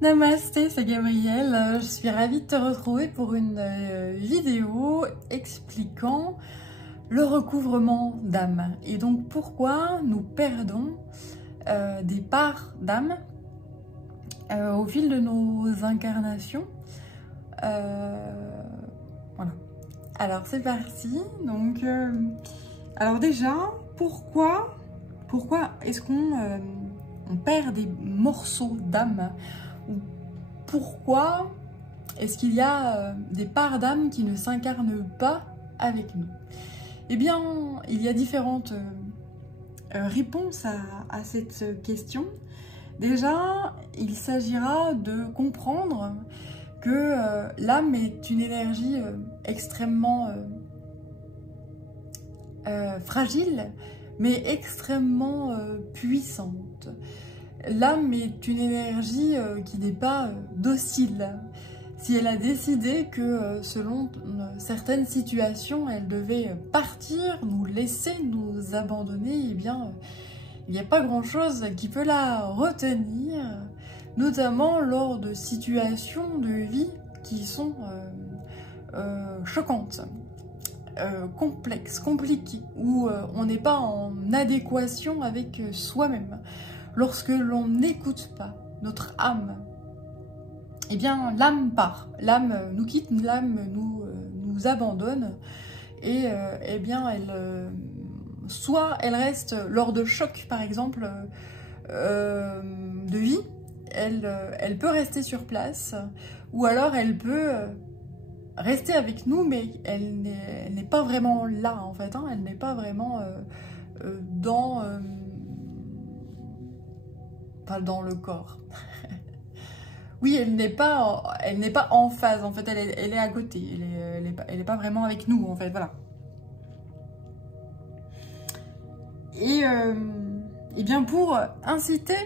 Namasté, c'est Gabrielle. Je suis ravie de te retrouver pour une vidéo expliquant le recouvrement d'âme et donc pourquoi nous perdons des parts d'âme au fil de nos incarnations. Voilà. Alors c'est parti. Donc, alors déjà, pourquoi est-ce qu'on perd des morceaux d'âme? Pourquoi est-ce qu'il y a des parts d'âme qui ne s'incarnent pas avec nous? Eh bien, il y a différentes réponses à cette question. Déjà, il s'agira de comprendre que l'âme est une énergie extrêmement fragile, mais extrêmement puissante. L'âme est une énergie qui n'est pas docile. Si elle a décidé que selon certaines situations, elle devait partir, nous laisser, nous abandonner, eh bien, il n'y a pas grand-chose qui peut la retenir, notamment lors de situations de vie qui sont choquantes, complexes, compliquées, où on n'est pas en adéquation avec soi-même. Lorsque l'on n'écoute pas notre âme, eh bien l'âme part, l'âme nous quitte, l'âme nous abandonne et eh bien soit elle reste lors de chocs par exemple de vie, elle peut rester sur place, ou alors elle peut rester avec nous, mais elle n'est pas vraiment là en fait, hein, elle n'est pas vraiment dans le corps. Oui, elle n'est pas en phase, en fait, elle est à côté, elle est pas vraiment avec nous, en fait, voilà. Et bien pour inciter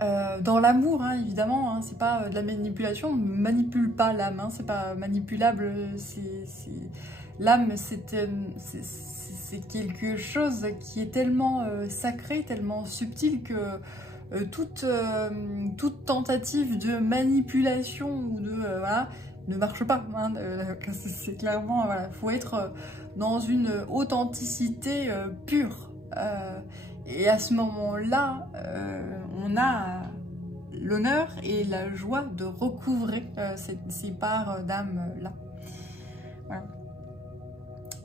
dans l'amour, hein, évidemment, hein, c'est pas de la manipulation, on ne manipule pas l'âme, hein, c'est pas manipulable, l'âme c'est quelque chose qui est tellement sacré, tellement subtil que toute tentative de manipulation ou de voilà, ne marche pas, hein, c'est clairement, voilà, faut être dans une authenticité pure, et à ce moment-là on a l'honneur et la joie de recouvrer ces parts d'âme là. Voilà.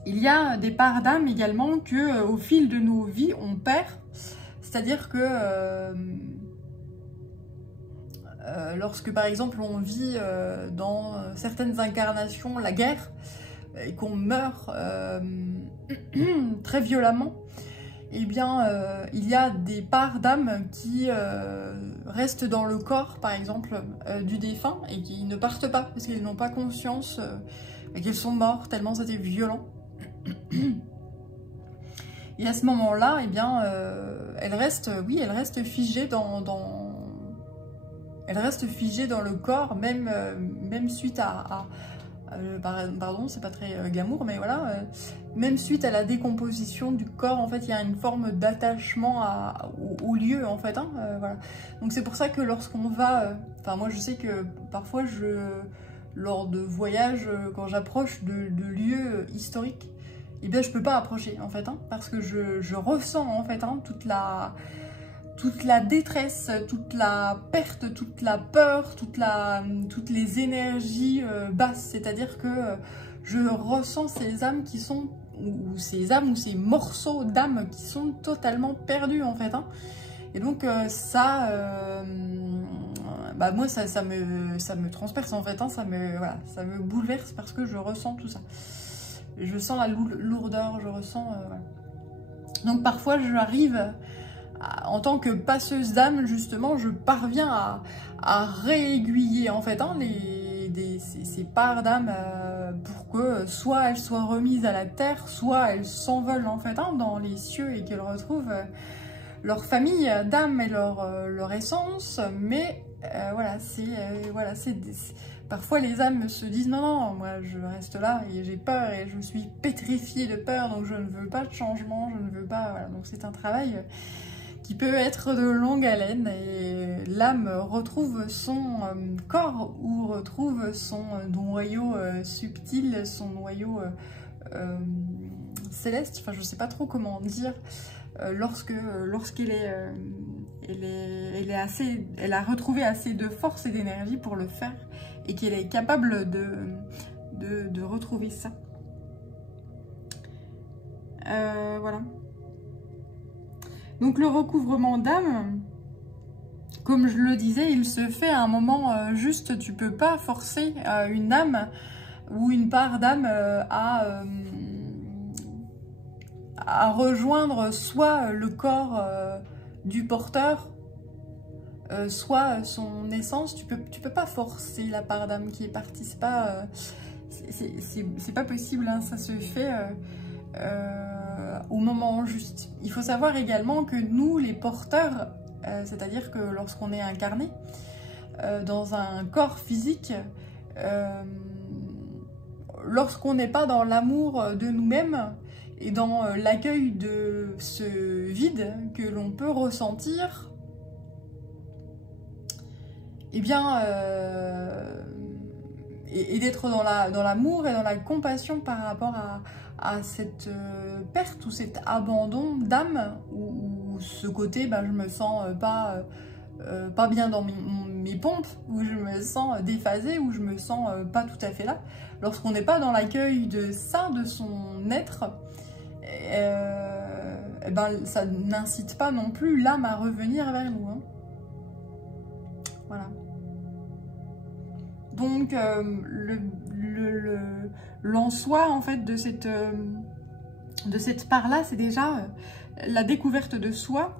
Il y a des parts d'âme également que au fil de nos vies on perd. C'est-à-dire que lorsque par exemple on vit dans certaines incarnations la guerre et qu'on meurt très violemment, eh bien il y a des parts d'âme qui restent dans le corps par exemple du défunt et qui ne partent pas parce qu'ils n'ont pas conscience qu'elles sont mortes tellement c'était violent. Et à ce moment-là, eh bien, elle reste figée elle reste figée dans le corps, même suite pardon, c'est pas très glamour, mais voilà, même suite à la décomposition du corps, en fait, il y a une forme d'attachement au lieu, en fait, hein, voilà. Donc c'est pour ça que lorsqu'on va, enfin moi je sais que parfois lors de voyages, quand j'approche de lieux historiques, eh bien je peux pas approcher en fait, hein, parce que je ressens en fait, hein, toute la détresse, toute la perte, toute la peur, toutes les énergies basses, c'est-à-dire que je ressens ces âmes qui sont, ou ces âmes ou ces morceaux d'âme qui sont totalement perdus en fait, hein. Et donc bah moi ça me transperce en fait, hein, ça me bouleverse parce que je ressens tout ça. Je sens la lourdeur, je ressens... voilà. Donc parfois j'arrive, en tant que passeuse d'âme justement, je parviens à réaiguiller en fait, hein, ces parts d'âme pour que soit elles soient remises à la terre, soit elles s'envolent en fait, hein, dans les cieux et qu'elles retrouvent leur famille d'âme et leur essence. Mais voilà, parfois les âmes se disent non, moi je reste là et j'ai peur et je suis pétrifiée de peur, donc je ne veux pas de changement, je ne veux pas, voilà. Donc c'est un travail qui peut être de longue haleine, et l'âme retrouve son corps ou retrouve son noyau subtil, son noyau céleste, enfin je sais pas trop comment dire, lorsqu'elle elle a retrouvé assez de force et d'énergie pour le faire, et qu'elle est capable de retrouver ça. Voilà. Donc le recouvrement d'âme, comme je le disais, il se fait à un moment juste. Tu peux pas forcer une âme ou une part d'âme à rejoindre soit le corps du porteur, soit son essence. Tu peux pas forcer la part d'âme qui est partie. C'est pas possible, hein. Ça se fait au moment juste. Il faut savoir également que nous, les porteurs, c'est-à-dire que lorsqu'on est incarné dans un corps physique, lorsqu'on n'est pas dans l'amour de nous-mêmes et dans l'accueil de ce vide que l'on peut ressentir, et bien, et d'être dans l'amour et dans la compassion par rapport à cette perte ou cet abandon d'âme, ou ce côté, ben, je me sens pas bien dans mes pompes, où je me sens déphasée, où je me sens pas tout à fait là. Lorsqu'on n'est pas dans l'accueil de ça, de son être, ben, ça n'incite pas non plus l'âme à revenir vers nous, hein. Voilà. Donc, l'en-soi, en fait, de cette part-là, c'est déjà la découverte de soi,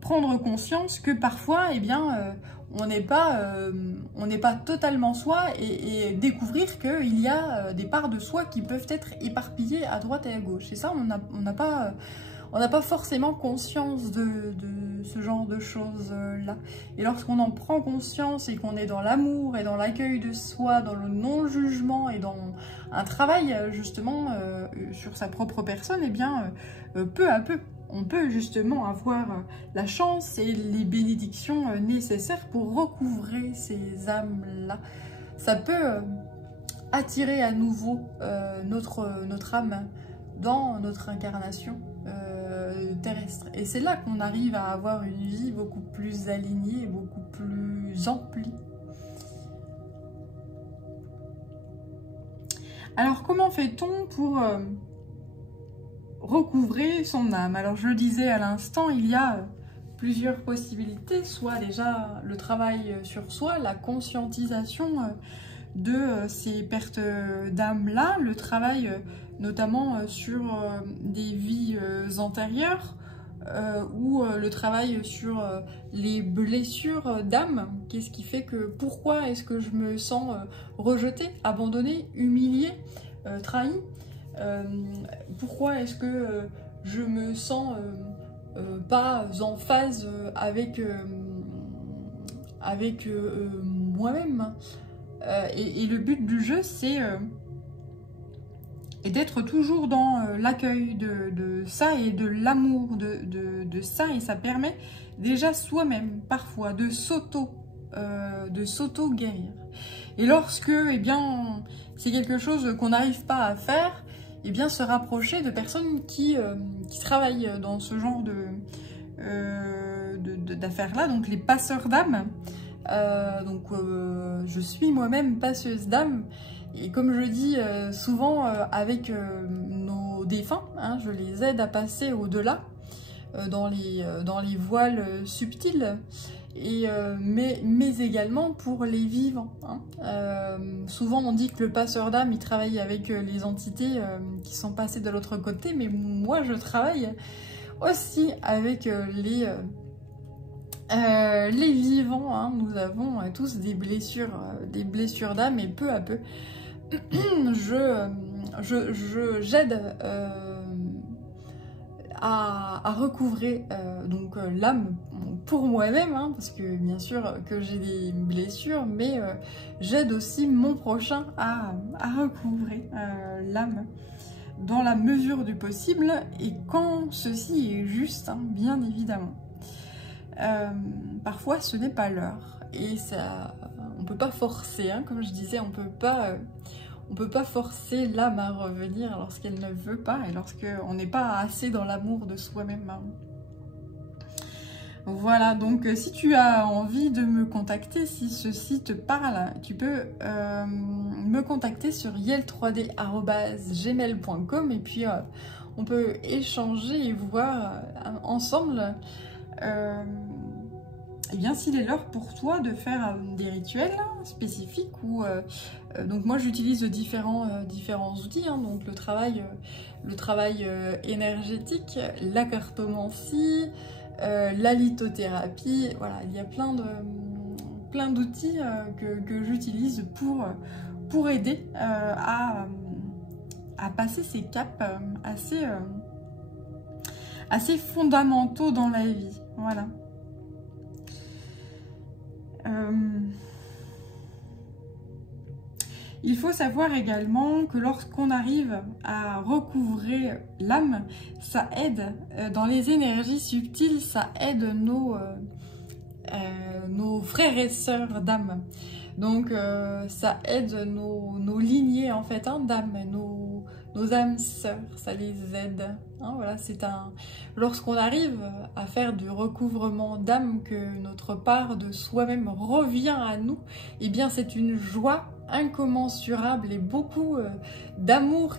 prendre conscience que parfois, eh bien, on n'est pas totalement soi, et découvrir qu'il y a des parts de soi qui peuvent être éparpillées à droite et à gauche. Et ça, on n'a pas forcément conscience de ce genre de choses-là. Et lorsqu'on en prend conscience et qu'on est dans l'amour et dans l'accueil de soi, dans le non-jugement et dans un travail justement sur sa propre personne, eh bien, peu à peu, on peut justement avoir la chance et les bénédictions nécessaires pour recouvrer ces âmes-là. Ça peut attirer à nouveau notre âme dans notre incarnation terrestre. Et c'est là qu'on arrive à avoir une vie beaucoup plus alignée et beaucoup plus emplie. Alors, comment fait-on pour recouvrer son âme? Alors, je le disais à l'instant, il y a plusieurs possibilités, soit déjà le travail sur soi, la conscientisation de ces pertes d'âme-là, le travail notamment sur des vies antérieures, ou le travail sur les blessures d'âme. Qu'est-ce qui fait que, pourquoi est-ce que je me sens rejetée, abandonnée, humiliée, trahie? Pourquoi est-ce que je me sens pas en phase avec moi-même? Et le but du jeu, c'est d'être toujours dans l'accueil de ça et de l'amour de ça, et ça permet déjà soi-même parfois de s'auto-guérir. Et lorsque, eh bien, c'est quelque chose qu'on n'arrive pas à faire, eh bien, se rapprocher de personnes qui travaillent dans ce genre d'affaires-là, donc les passeurs d'âme. Je suis moi-même passeuse d'âme, et comme je dis souvent avec nos défunts, hein, je les aide à passer au-delà dans les voiles subtils, et mais également pour les vivants, hein. Souvent on dit que le passeur d'âme il travaille avec les entités qui sont passées de l'autre côté, mais moi je travaille aussi avec les vivants, hein. Nous avons tous des blessures d'âme, et peu à peu, j'aide à recouvrer donc l'âme pour moi-même, hein, parce que bien sûr que j'ai des blessures, mais j'aide aussi mon prochain à recouvrer l'âme dans la mesure du possible, et quand ceci est juste, hein, bien évidemment. parfois ce n'est pas l'heure. Et ça, on peut pas forcer, hein, comme je disais, on peut pas forcer l'âme à revenir lorsqu'elle ne veut pas et lorsqu'on n'est pas assez dans l'amour de soi-même. Voilà, donc si tu as envie de me contacter, si ceci te parle, tu peux me contacter sur yel3d@gmail.com et puis on peut échanger et voir ensemble eh bien s'il est l'heure pour toi de faire des rituels spécifiques ou donc moi j'utilise différents outils, hein, donc le travail énergétique, la cartomancie, la lithothérapie, voilà, il y a plein d'outils que j'utilise pour aider à passer ces caps assez fondamentaux dans la vie, voilà. Il faut savoir également que lorsqu'on arrive à recouvrer l'âme, ça aide, dans les énergies subtiles, ça aide nos frères et sœurs d'âme. Donc ça aide nos lignées en fait, hein, d'âme, nos âmes sœurs, ça les aide. Hein, voilà, lorsqu'on arrive à faire du recouvrement d'âme, que notre part de soi-même revient à nous, eh bien c'est une joie incommensurable et beaucoup d'amour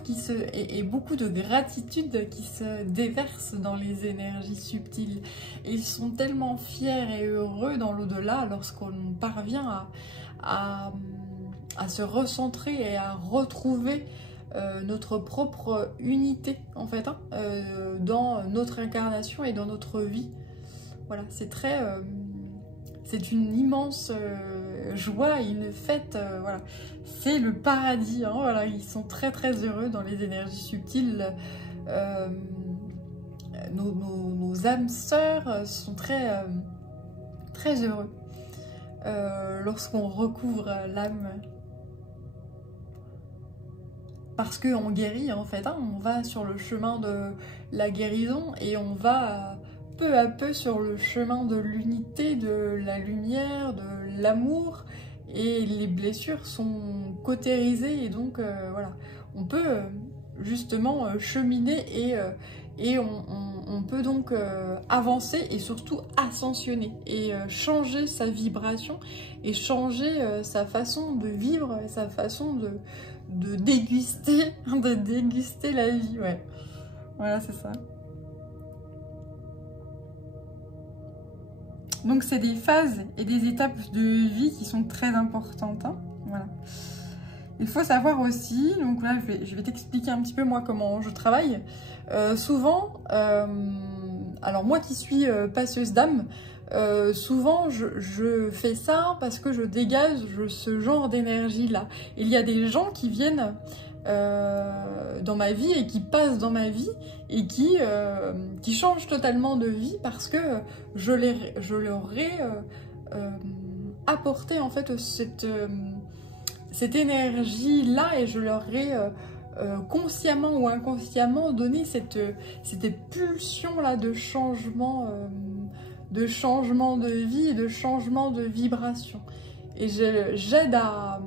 et beaucoup de gratitude qui se déversent dans les énergies subtiles. Et ils sont tellement fiers et heureux dans l'au-delà lorsqu'on parvient à se recentrer et à retrouver notre propre unité en fait, hein, dans notre incarnation et dans notre vie. Voilà, c'est une immense joie et une fête, voilà. C'est le paradis, hein, voilà. Ils sont très heureux dans les énergies subtiles. Nos âmes sœurs sont très heureux lorsqu'on recouvre l'âme. Parce qu'on guérit en fait, hein, on va sur le chemin de la guérison et on va peu à peu sur le chemin de l'unité, de la lumière, de l'amour, et les blessures sont cautérisées et donc voilà, on peut justement cheminer et on peut donc avancer et surtout ascensionner et changer sa vibration et changer sa façon de vivre, sa façon de déguster la vie, ouais. Voilà, c'est ça. Donc c'est des phases et des étapes de vie qui sont très importantes, hein. Voilà. Il faut savoir aussi, donc là je vais t'expliquer un petit peu moi comment je travaille. Souvent, alors moi qui suis passeuse d'âme, souvent je fais ça parce que je dégage ce genre d'énergie là. Il y a des gens qui viennent dans ma vie et qui passent dans ma vie et qui changent totalement de vie parce que je leur ai apporté en fait cette énergie là et je leur ai consciemment ou inconsciemment donné cette pulsion là de changement de vie et de changement de vibration. Et j'aide à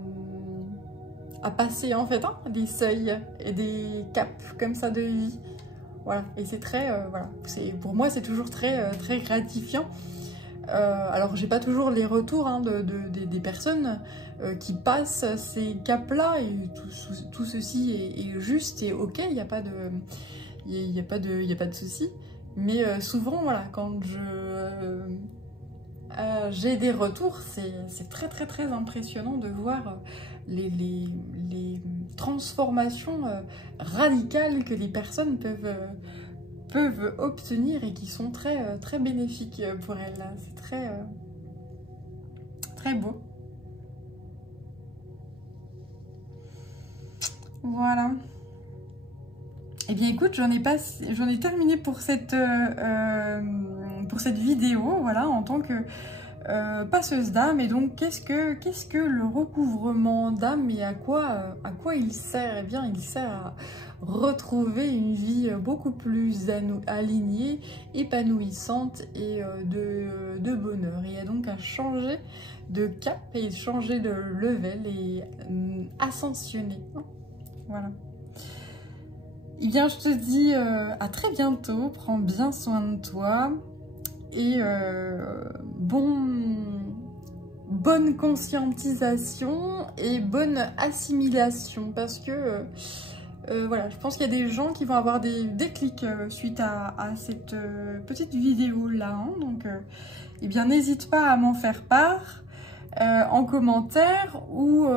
passer en fait, hein, des seuils et des caps comme ça de vie. Voilà, et c'est très, voilà, pour moi c'est toujours très gratifiant. Alors j'ai pas toujours les retours, hein, des personnes qui passent ces caps-là, et tout ceci est juste et ok, il n'y a pas de souci. Mais souvent, voilà, quand j'ai des retours, c'est très impressionnant de voir les transformations radicales que les personnes peuvent obtenir et qui sont très bénéfiques pour elles. C'est très beau. Voilà. Eh bien écoute, j'en ai terminé pour cette vidéo, voilà, en tant que passeuse d'âme. Et donc qu'est-ce que le recouvrement d'âme et à quoi il sert? Eh bien il sert retrouver une vie beaucoup plus alignée, épanouissante et de bonheur. Il y a donc à changer de cap et changer de level et ascensionner. Voilà. Eh bien, je te dis à très bientôt. Prends bien soin de toi et bonne conscientisation et bonne assimilation, parce que voilà, je pense qu'il y a des gens qui vont avoir des déclics suite à cette petite vidéo là, hein. Donc eh bien n'hésite pas à m'en faire part en commentaire ou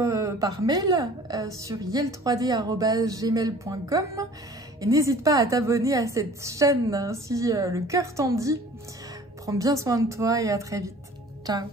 par mail sur yel3d@gmail.com, et n'hésite pas à t'abonner à cette chaîne si le cœur t'en dit. Prends bien soin de toi et à très vite. Ciao.